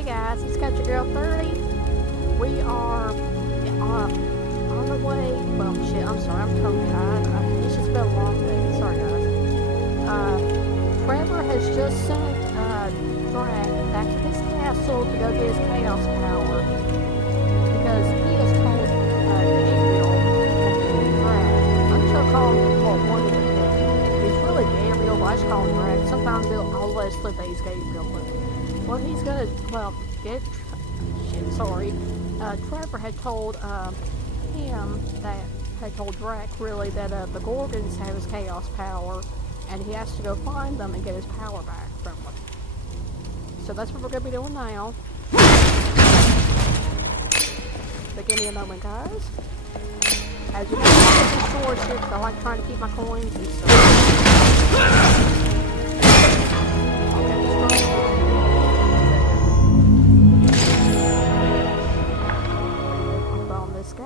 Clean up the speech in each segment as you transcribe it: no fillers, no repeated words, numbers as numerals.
Hey guys, it's Got Your Girl 30. We are on the way. Well, shit, I'm sorry, I'm totally tired. It's just been a long day. Sorry, guys. Trevor has just sent Drac back to his castle to go get his chaos power because he has told Gabriel and Drac. I'm just gonna call him one of the two. He's really Gabriel, but I just call him Drac. Sometimes I'll let slip that he's Gabriel, but well, he's gonna, get, shit, sorry, Trevor had told, had told Drac, really, that, the Gorgons have his chaos power, and he has to go find them and get his power back from them. So that's what we're gonna be doing now. But give me a moment, guys. As you know, I'm getting storage here, because I like trying to keep my coins and stuff. This guy.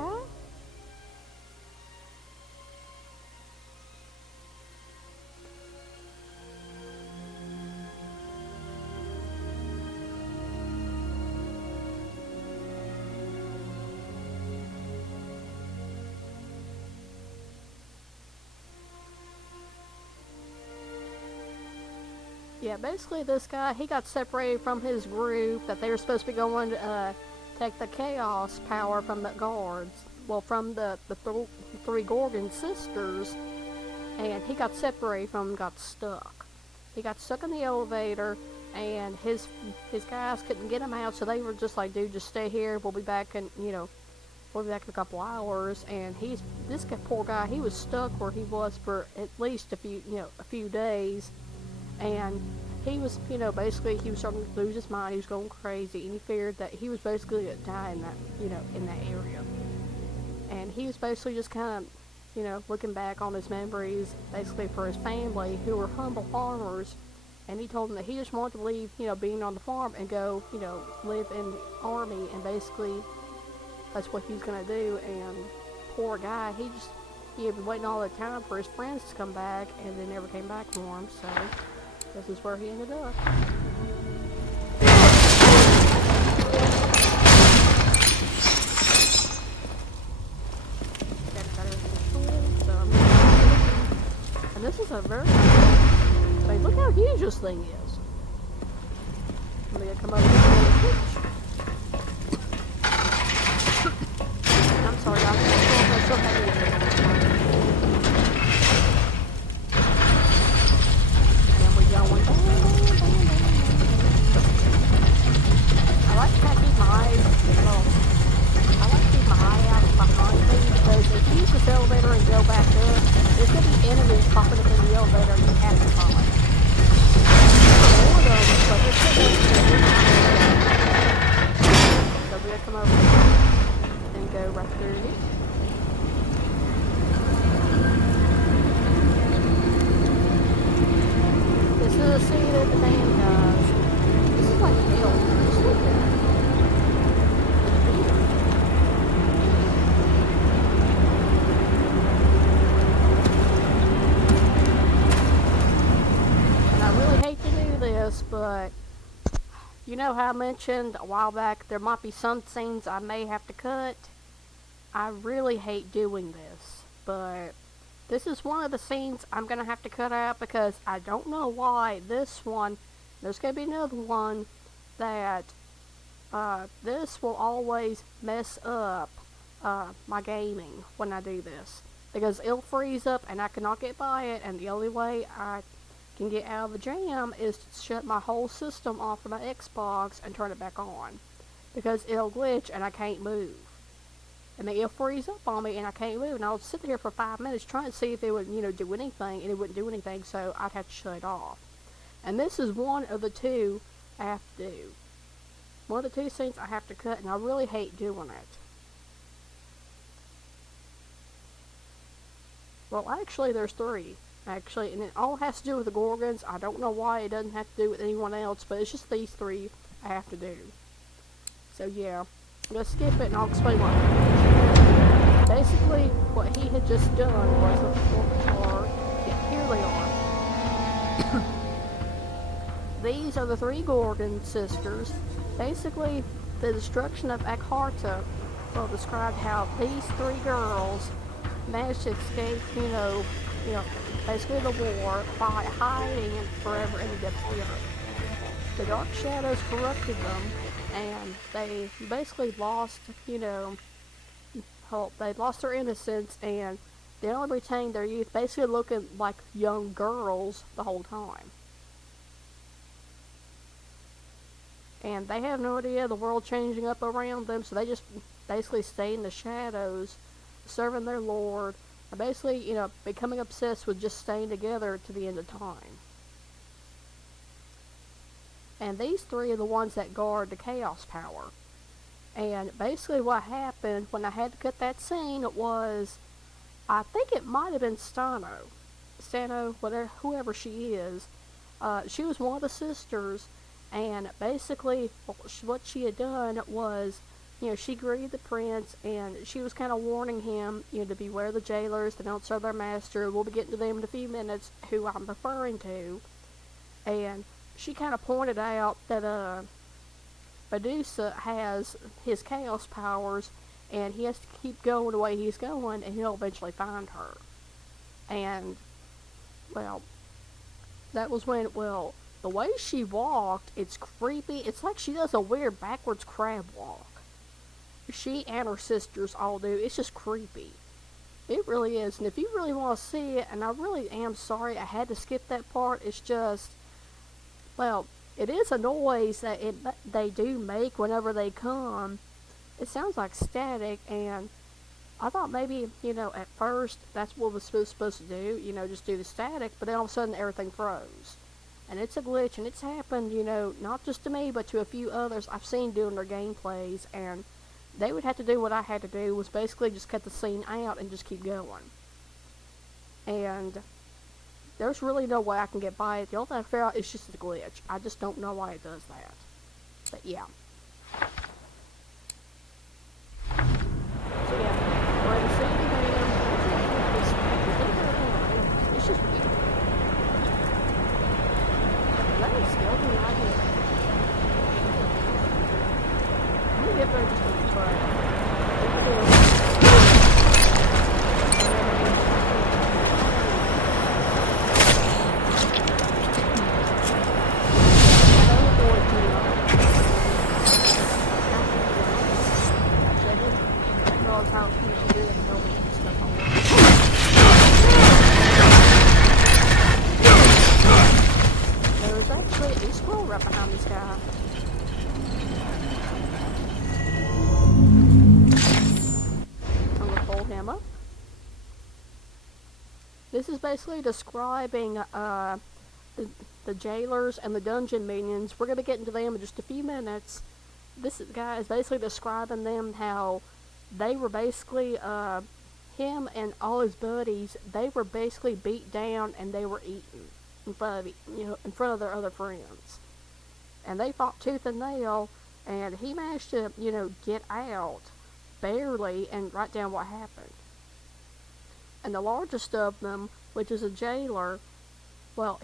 Yeah, basically this guy, he got separated from his group that they were supposed to be going to take the chaos power from the guards, well, from the three Gorgon sisters, and he got separated from them, got stuck. He got stuck in the elevator, and his guys couldn't get him out, so they were just like, dude, just stay here, we'll be back in, we'll be back in a couple hours. And this poor guy, he was stuck where he was for at least a few days, and he was, basically he was starting to lose his mind. He was going crazy, and he feared that he was basically going to die in that, in that area. And he was basically just kind of, looking back on his memories, basically for his family, who were humble farmers. And he told them that he just wanted to leave, being on the farm and go, live in the army. And basically, that's what he was going to do. And poor guy, he had been waiting all the time for his friends to come back, and they never came back for him. So this is where he ended up. And this is a very, look how huge this thing is. I'm gonna come over here. I'm sorry, guys. So heavy. I like to keep my eye out behind me, because if you use this elevator and go back up, there's going to be enemies popping up in the elevator you have to find. More of them, but there's still so we're going to come over and go right through it. This is a scene that the man does. This is like hell. Just look at it. And I really hate to do this, but you know how I mentioned a while back there might be some scenes I may have to cut? I really hate doing this, but this is one of the scenes I'm going to have to cut out, because I don't know why this one, there's going to be another one that this will always mess up my gaming when I do this, because it'll freeze up and I cannot get by it, and the only way I can get out of the jam is to shut my whole system off of my Xbox and turn it back on, because it'll glitch and I can't move. And then it'll freeze up on me and I can't move, and I'll sit there for 5 minutes trying to see if it would, do anything, and it wouldn't do anything, so I'd have to shut it off. And this is one of the two I have to do. One of the two scenes I have to cut, and I really hate doing it. Well, actually, there's three. Actually, and it all has to do with the Gorgons. I don't know why it doesn't have to do with anyone else, but it's just these three I have to do. So yeah, I'm gonna skip it and I'll explain why. Basically, what he had just done was a card. Yeah, here they are. these are the three Gorgon sisters. Basically, the destruction of Akharta will describe how these three girls managed to escape, basically the war by hiding forever in the depths of the earth. The dark shadows corrupted them, and they basically lost, hope. They lost their innocence, and they only retained their youth, basically looking like young girls the whole time. And they have no idea the world changing up around them, so they just basically stay in the shadows, serving their lord, and basically, becoming obsessed with just staying together to the end of time. And these three are the ones that guard the chaos power. And basically what happened when I had to cut that scene was, I think it might have been stheno, whoever she is. She was one of the sisters, and basically what she had done was, she grieved the prince, and she was kind of warning him, to beware the jailers, they don't serve their master. We'll be getting to them in a few minutes, who I'm referring to. And she kind of pointed out that Medusa has his chaos powers, and he has to keep going the way he's going, and he'll eventually find her. And, well, that was when, the way she walked, it's creepy. It's like she does a weird backwards crab walk. She and her sisters all do. It's just creepy. It really is. And if you really want to see it, and I really am sorry I had to skip that part, it's just, it is a noise that they do make whenever they come. It sounds like static, and I thought maybe, at first that's what was supposed to do, just do the static, but then all of a sudden everything froze. And it's a glitch, and it's happened, not just to me, but to a few others I've seen doing their gameplays, and they would have to do what I had to do, was basically just cut the scene out and just keep going. And there's really no way I can get by it. The only thing I figure out is just a glitch. I just don't know why it does that. But yeah. So yeah, we're in the city of it's just weird. Let me skeleton right here. I'm gonna get there just a try. There's actually a squirrel right behind this guy. I'm gonna pull him up. This is basically describing the jailers and the dungeon minions. We're gonna get into them in just a few minutes. This guy is basically describing them, how they were basically him and all his buddies. They were basically beat down and they were eaten in front of their other friends. And they fought tooth and nail, and he managed to get out barely and write down what happened. And the largest of them, which is a jailer,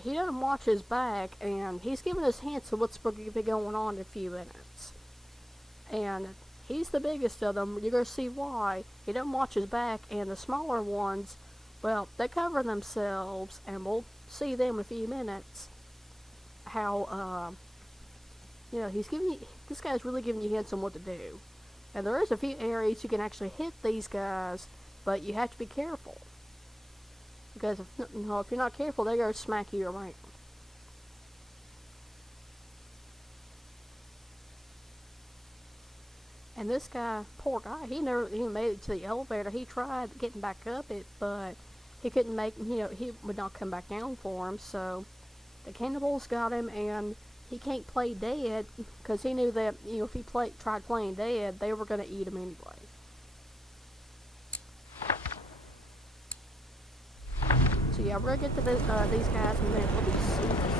he doesn't watch his back, and he's giving us hints of what's going to be going on in a few minutes. And he's the biggest of them. You're going to see why. He doesn't watch his back, and the smaller ones, they cover themselves, and we'll see them in a few minutes. How, this guy's really giving you hints on what to do. And there is a few areas you can actually hit these guys, but you have to be careful. Because if you're not careful, they're going to smack you around. And this guy, poor guy, he never even made it to the elevator. He tried getting back up it, but he couldn't he would not come back down for him. So the cannibals got him, and he can't play dead because he knew that if he tried playing dead, they were going to eat him anyway. So yeah, we're going to get to these guys in a minute. We'll just see this thing.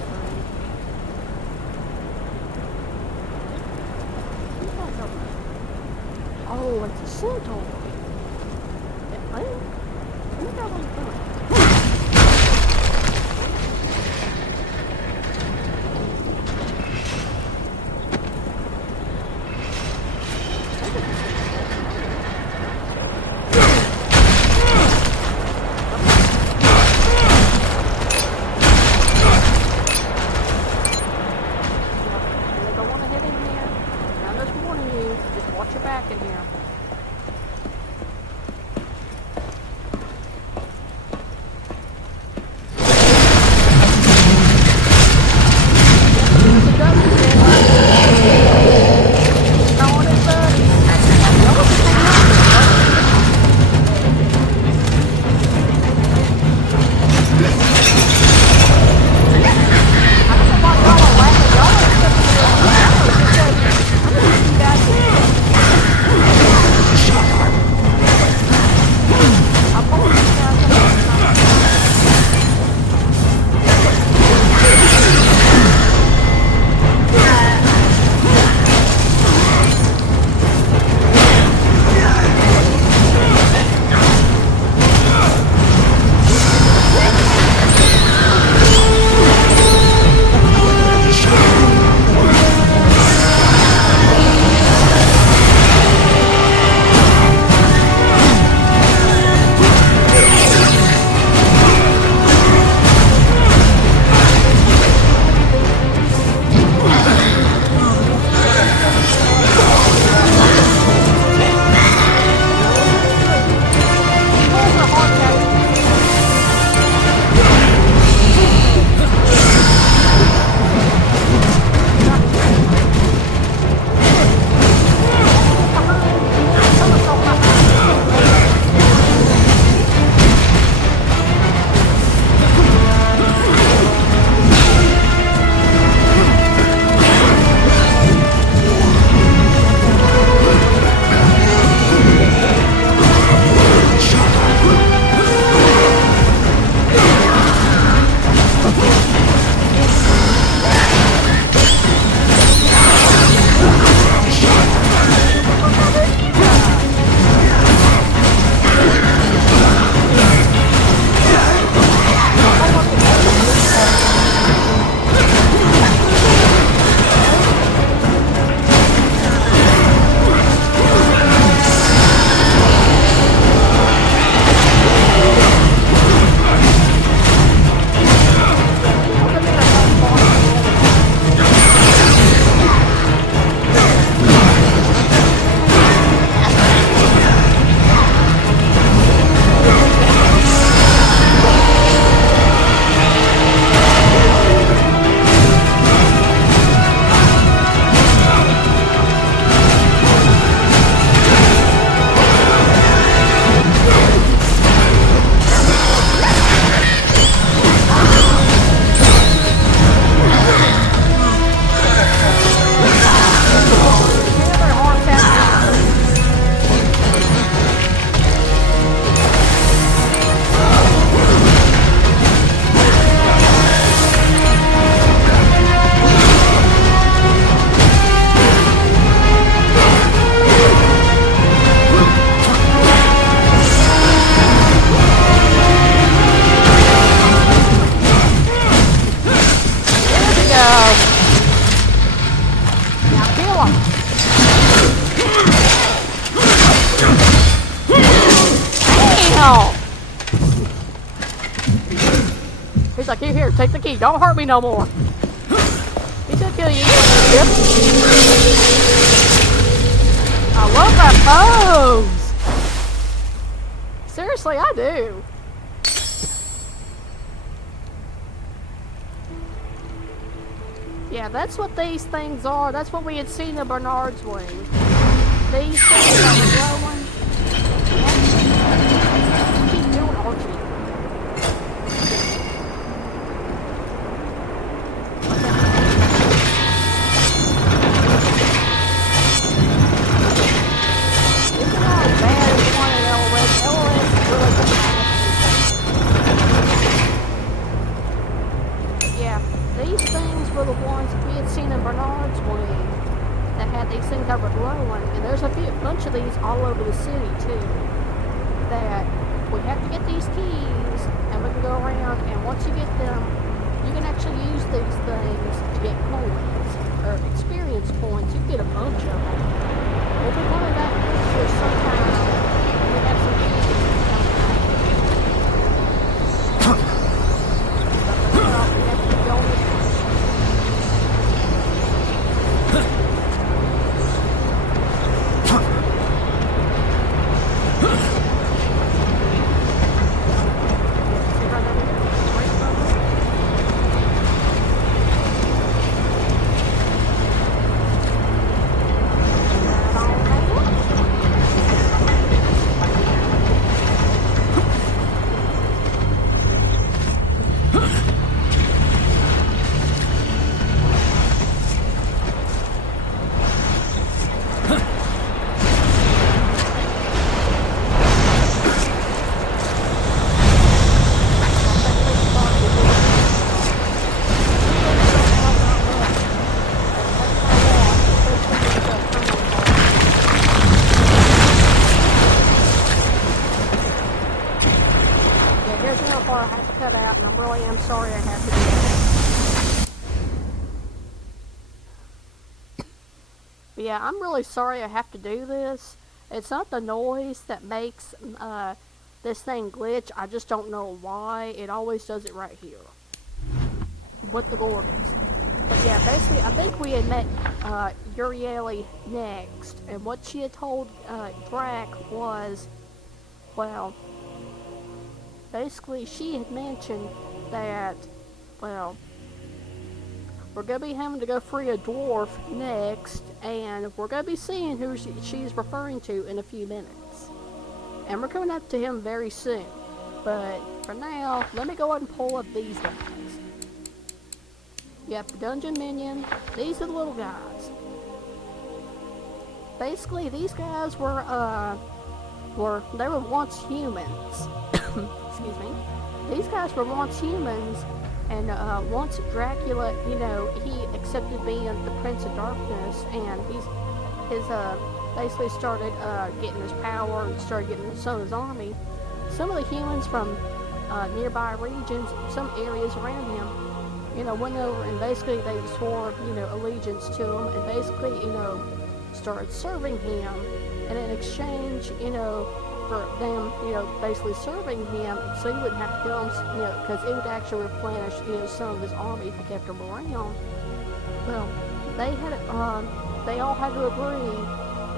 Oh, it's a centaur. Yeah, let me go on the front. Watch your back in here. He's like, here, take the key. Don't hurt me no more. He's gonna kill you. Yep. I love that pose. Seriously, I do. Yeah, that's what these things are. That's what we had seen in Bernard's wing. These things are glowing. Keep doing Archie. It's not as bad as the one at LOS. LOS is really good. Yeah, these things were the ones we had seen in Bernard's wing that had these things that were glowing, and there's a bunch of these all over the city too. That we have to get these keys, and we can go around, and once you get them, you can actually use these things to get coins or experience points. You get a bunch of them. We'll be coming back here sometime. We have some keys to come back. But we have to keep going. sorry I have to do that. But yeah, I'm really sorry I have to do this. It's not the noise that makes this thing glitch. I just don't know why. It always does it right here with the gorgons. But yeah, basically, I think we had met eurayle next, and what she had told Drac was, well, basically she had mentioned that, well, we're going to be having to go free a dwarf next, and we're going to be seeing who she's referring to in a few minutes. And we're coming up to him very soon. But for now, let me go ahead and pull up these guys. Yep, the dungeon minion. These are the little guys. Basically, these guys were they were once humans. Excuse me. These guys were once humans, and once Dracula, you know, he accepted being the Prince of Darkness, and his basically started getting his power and started getting some of his army. Some of the humans from nearby regions, some areas around him, you know, went over and basically they swore, you know, allegiance to him, and basically, you know, started serving him, and in exchange, you know, for them, you know, basically serving him, so he wouldn't have to kill him, you know, because it would actually replenish, you know, some of his army if he kept him around. Well, they all had to agree,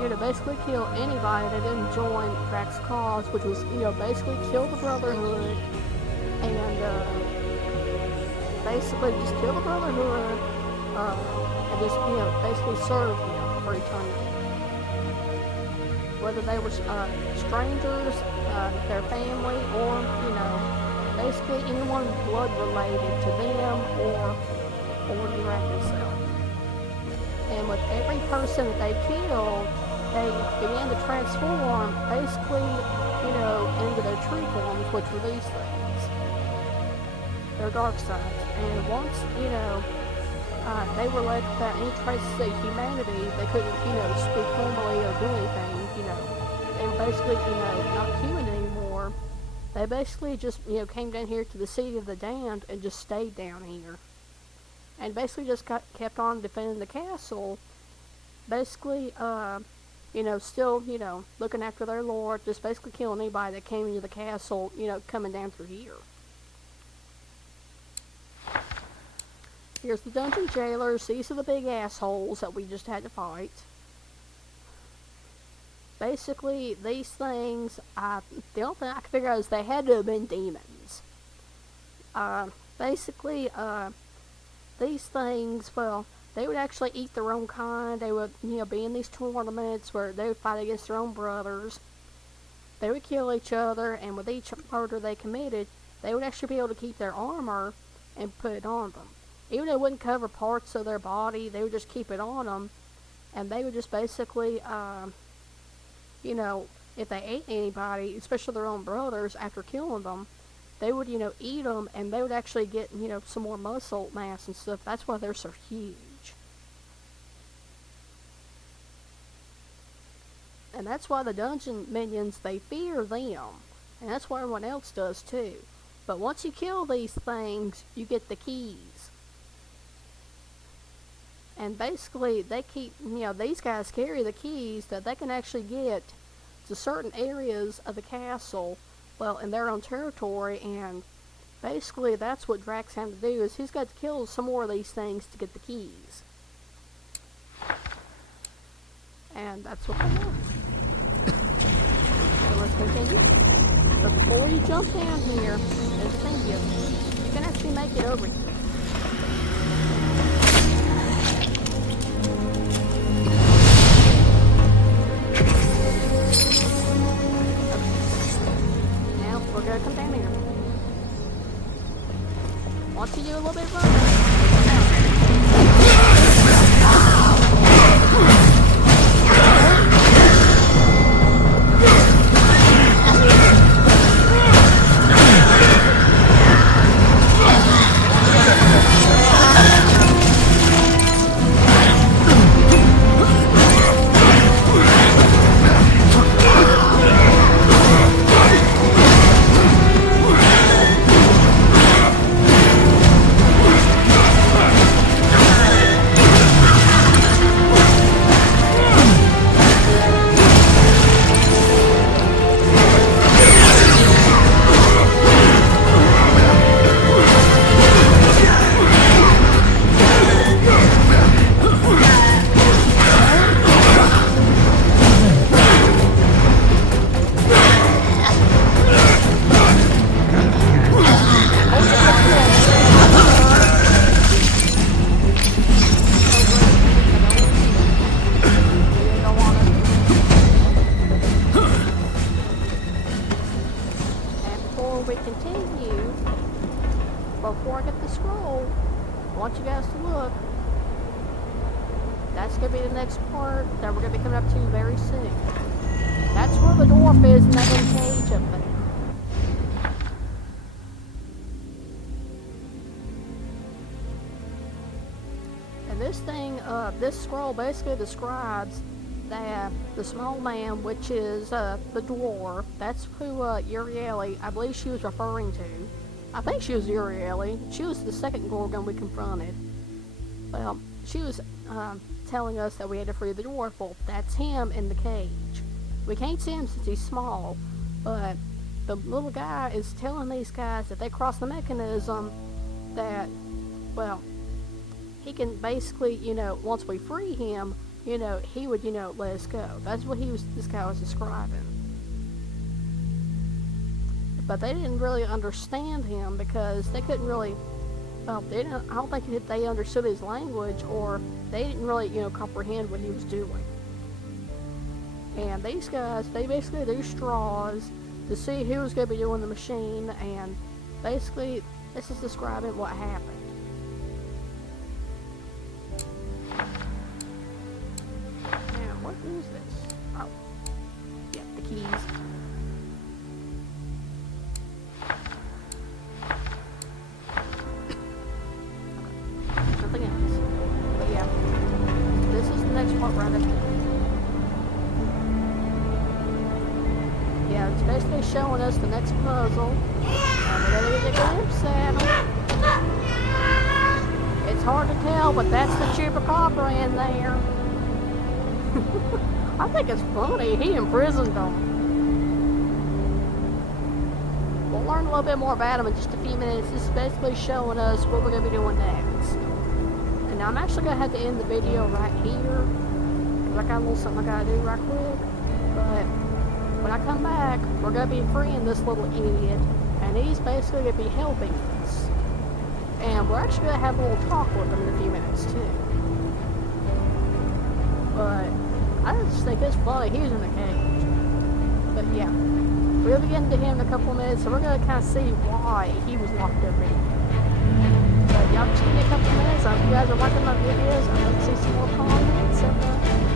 you know, to basically kill anybody that didn't join Drac's cause, which was, you know, basically kill the Brotherhood, and basically just kill the Brotherhood, and just, you know, basically serve him for eternity. Whether they were strangers, their family, or, you know, basically anyone blood related to them or Drac himself. And with every person that they killed, they began to transform, basically, you know, into their true forms, which were these things. Their dark sides. And once, you know, they were left without any traces of humanity, they couldn't, you know, speak normally or do anything, you know. They were basically, you know, not human anymore. They basically just, you know, came down here to the City of the Damned and just stayed down here. And basically just kept on defending the castle. Basically, you know, still, you know, looking after their lord, just basically killing anybody that came into the castle, you know, coming down through here. Here's the dungeon jailers. These are the big assholes that we just had to fight. Basically, these things, the only thing I could figure out is they had to have been demons. Basically, these things, well, they would actually eat their own kind. They would, you know, be in these tournaments where they would fight against their own brothers. They would kill each other, and with each murder they committed, they would actually be able to keep their armor and put it on them. Even though it wouldn't cover parts of their body, they would just keep it on them, and they would just basically, you know, if they ate anybody, especially their own brothers, after killing them, they would, you know, eat them, and they would actually get, you know, some more muscle mass and stuff. That's why they're so huge. And that's why the dungeon minions, they fear them. And that's why everyone else does too. But once you kill these things, you get the keys. And basically, they keep, you know, these guys carry the keys that they can actually get to certain areas of the castle, well, in their own territory, and basically that's what Drac's having to do, is he's got to kill some more of these things to get the keys. And that's what they do. So let's continue. But before you jump down here, there's a thing you can actually make it over here. We're gonna come down here. Once you do a little bit of running, scroll, I want you guys to look. That's going to be the next part that we're going to be coming up to very soon. That's where the dwarf is in that little cage up there. And this thing, this scroll basically describes that the small man, which is the dwarf, that's who Eurayle, I believe she was referring to. I think she was Eurayle. She was the second gorgon we confronted. Well, she was telling us that we had to free the dwarf. Well, that's him in the cage. We can't see him since he's small, but the little guy is telling these guys that they cross the mechanism that, well, he can basically, you know, once we free him, you know, he would, you know, let us go. That's what this guy was describing. But they didn't really understand him because they couldn't really, well, I don't think they understood his language, or they didn't really, you know, comprehend what he was doing. And these guys, they basically do straws to see who was going to be doing the machine, and basically, this is describing what happened. Now, what is this? Oh, yeah, the keys. Nothing else. But yeah, this is the next part right up here. Yeah, it's basically showing us the next puzzle. And we're gonna get a glimpse at them. It's hard to tell, but that's the chupacabra in there. I think it's funny. He imprisoned them. We'll learn a little bit more about him in just a few minutes. This is basically showing us what we're going to be doing next. And I'm actually going to have to end the video right here, because I got a little something I got to do right quick. But when I come back, we're going to be freeing this little idiot, and he's basically going to be helping us. And we're actually going to have a little talk with him in a few minutes, too. But I just think it's funny. He's in the cage. But yeah, we'll be getting to him in a couple of minutes, so we're going to kind of see why he was locked up in. But y'all just give me a couple of minutes. I hope you guys are liking my videos. I'd love to see some more comments. And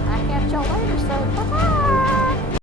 I catch y'all later, so bye-bye.